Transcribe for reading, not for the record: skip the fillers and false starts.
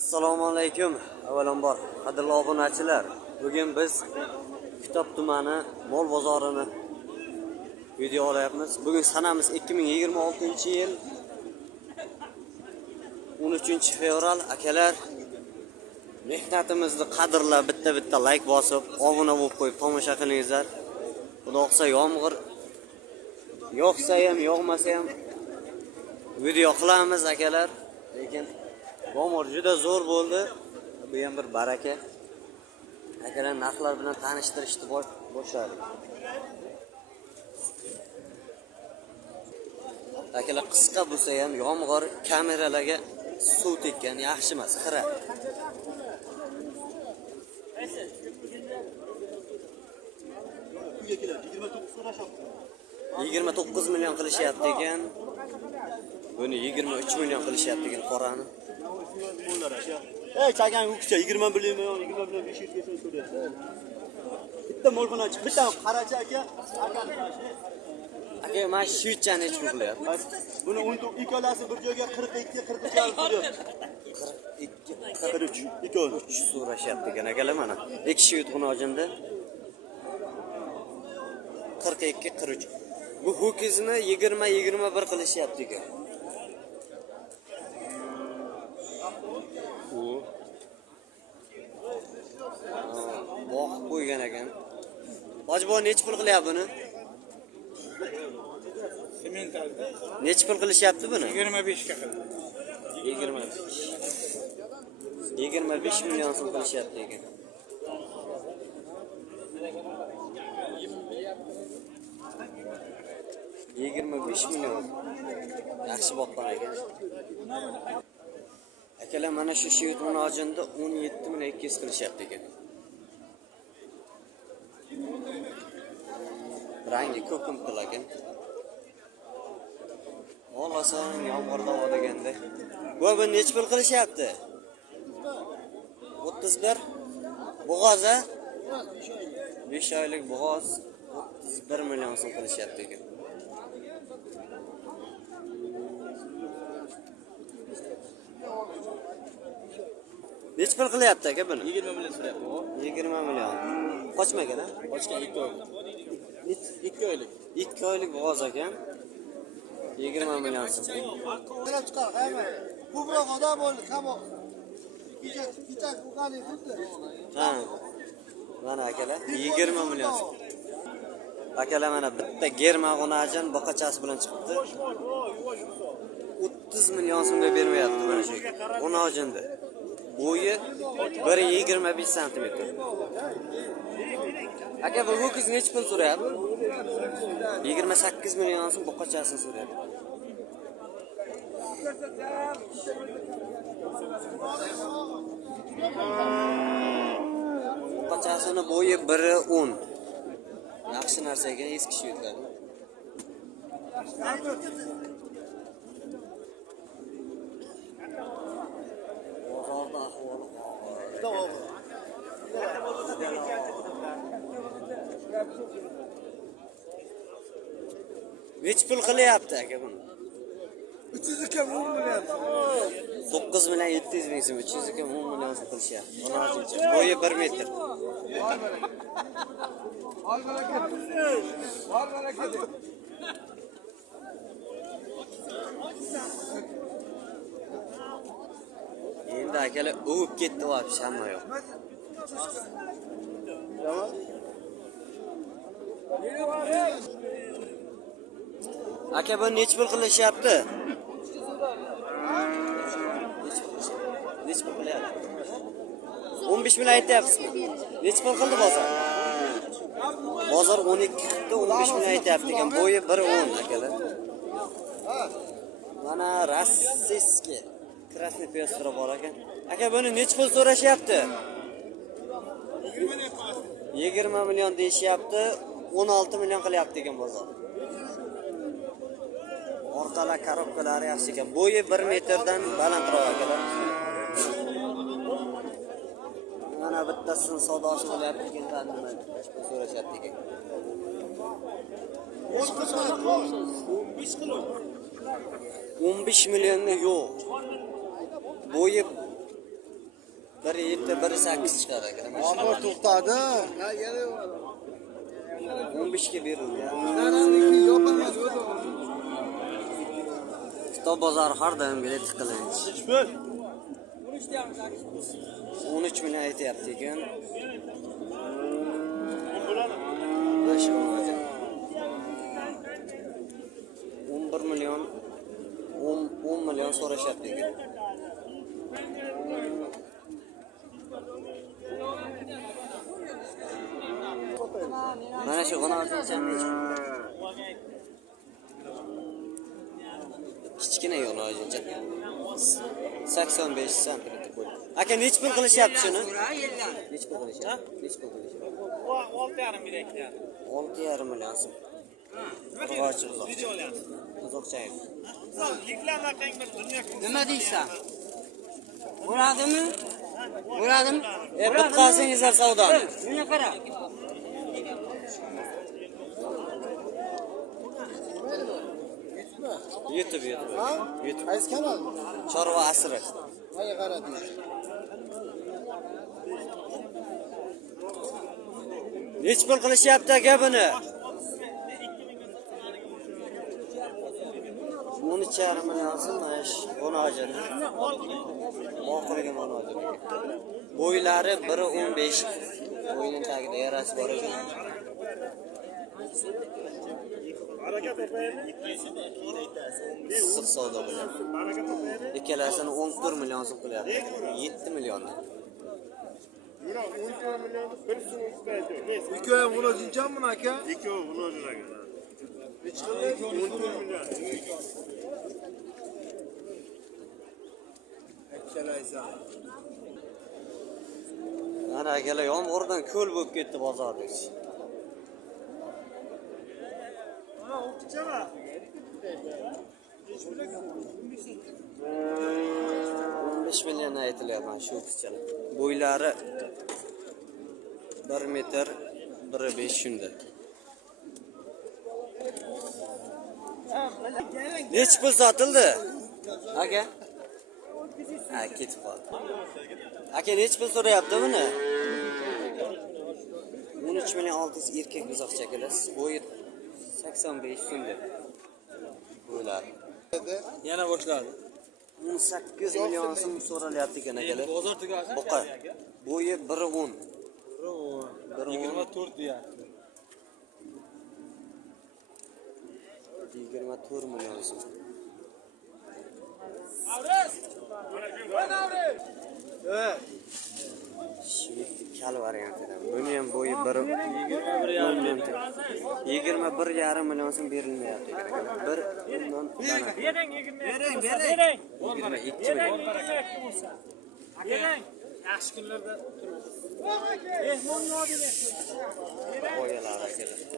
Assalomu alaykum. Avvalambor, qadrli obunachilar. Bugun biz Kitob tumani mol bozorini video olyapmiz. Bugun sanamiz 2026-yil 13-fevral. Akalar, mehnatimizni qadrlab bitta like bosib, obuna bo'lib qo'yib tomosha qilingizlar. Xudo xohlasa yomg'ir yo'qsa ham, yog'masa ham video qilamiz akalar. Lekin yomg'ir juda zo'r bo'ldi. Bu ham bir baraka. Akalar narxlar bilan tanishtirishni boshladik. Akalar qisqa bo'lsa ham yomg'ir kameralarga suv tekkan, yaxshi emas, xira. $29 million qilishyapti ekan. Buni 23 million qilishyapti ekan qorani. Chagan ukcha 21 million, 20 million 500 ga so'rayapti. Bitta molxona chiq, bitta qarachi aka, Aka, mana shu yutchani nech pul qilyapti? Buni 19 ikkalasi bir joyga 42 43 qilyapti. 43 ikkovi so'rashyapti ekan akalar mana. Ikki yut xunojimda 42 43. Bu ho'kizni 20-21 qilishyapti ekan. Boqib qo'ygan ekan. Hojbo nech pul qilyapti buni? Nech pul qilishyapti buni? 25 ga qildi. 25 million so'm qilishyapti ekan. $25 million. Yaxshi boqqan ekan. Akalar mana shu shiyut munojinda 17,200 qilishyapti ekan. Rangi ko'kim qilagan. Olasan yomg'irda o'daganda. Bu nech pul qilishyapti? 31 bo'g'oz-a? 5 oylik bo'g'oz 31 million so'm qilishyapti ekan. Nech pul qilyapti aka buni? 20 million so'rayapti. 20 million. Qochmagan-a? Qochgan 2 oylik. 2 oylik. 2 oylik bo'g'oz ekan. 20 million so'm. Kelib chiqar, qayma. Ko'proq odam bo'ldi, qamoq. Kecha buqani xuddi. Ha. Mana akalar 20 million so'm. Akalar mana bitta germag'unajin boqachasi bilan chiqibdi. 30 million so'mga bermayapti mana shu. G'unojinda. Bo'yi 1.25 cm. Aka, bu ho'kiz nech pul so'rayapti? 28 million so'm boqachasini so'rayapti. Boqachasini bo'yi 1.10. Yaxshi narsa ekan, eski shuyutlar. Bozorda ahvoli nech pul qilyapti aka buni? 300 ga 10 million. 9 million 700 ming so'm, 300 ga 10 million so'm qilishyapti. Bo'yi 1 metr. Endi akalar o'vib ketdi voqe hamma yo'q. Aka, bu nech pul qilishyapti? Nech pul qilyapti? 15 million aytyapsiz. Nech pul qildi bozor? Bozor 12 qildi, 15 million aytyapti ekan. Bo'yi 1.10 akalar. Mana rossiyskiy krasniy piyostra bor ekan. Aka, buni nech pul so'rashyapti? 20 million deyishyapti, 16 million qilyapti ekan bozor. Orqalar korobkalari yaxshi ekan. Bo'yi 1 metrdan balandroq akalar. Mana bittasini savdosi bo'lyapti ekan, nima so'rashyapti ekan. 15 millionni yo'q. Bo'yi 1.7, 1.8 chiqadi aka. Amir to'xtadi. 15 ga berildi. Zaraniki yopaman o'zi. Kitob bozori har doim bilet tiqilinch. 13 million aytyapti ekan. Mana 11 million 10 million so'rashyapti ekan. Mana shu kichkina yo'nojincha 85 cm qo'y. Aka nech pul qilishyapti shuni? Nech pul qilishyapti? 6,5 million ketyapti. 6,5 million so'm. Qurg'ochi uzoqchayib. Nima deysan? Bo'ladimi? Bo'ladimi? Bitkazingizlar savdoni. Buni qara. YouTube. Ha? Qaysi kanal? Chorva asri. Qayga qaradingiz? Nech pul qilishyapti aka buni? 13,5 million so'm buni hojat. Oxirgi mana hojat. Bo'ylari 1.15. Bo'yning tagida yarasi bor ekan. Issiq savdo bo'lyapti. Ikkalasini 14 million so'm qilyapti. 7 million. Ikkovi vunojinchami aka? Ikkovi vunojin aka. Hech qanday 14 million. Akchalaysan. Mana akalar yomg'irdan ko'l bo'lib ketdi bozorda. 15 million aytilyapti shu qizchalar. Bo'ylari 1 metr 1.5 shunda. Nech pul sotildi? Aka? Ha, ketib qoldi. Aka nech pul so'rayapti buni? 13 million 600 erkak buzoqcha akalar. Bo'yi 85 shunda. Bo'ylar. Yana boshladi. 18 million so'm so'ralyapti ekan akalar. Bozor tugasa. Boqa. Bo'yi 1.10. 24 deyapti. 24 million so'm. Shved kal variantidan. Buni ham bo'yi 21,5 million so'm berilmayapti ekan. 1 million. Bering. 22 million. Bering. Yaxshi kunlarda turibdi. Mehmon nodini. Qo'yalar akalar.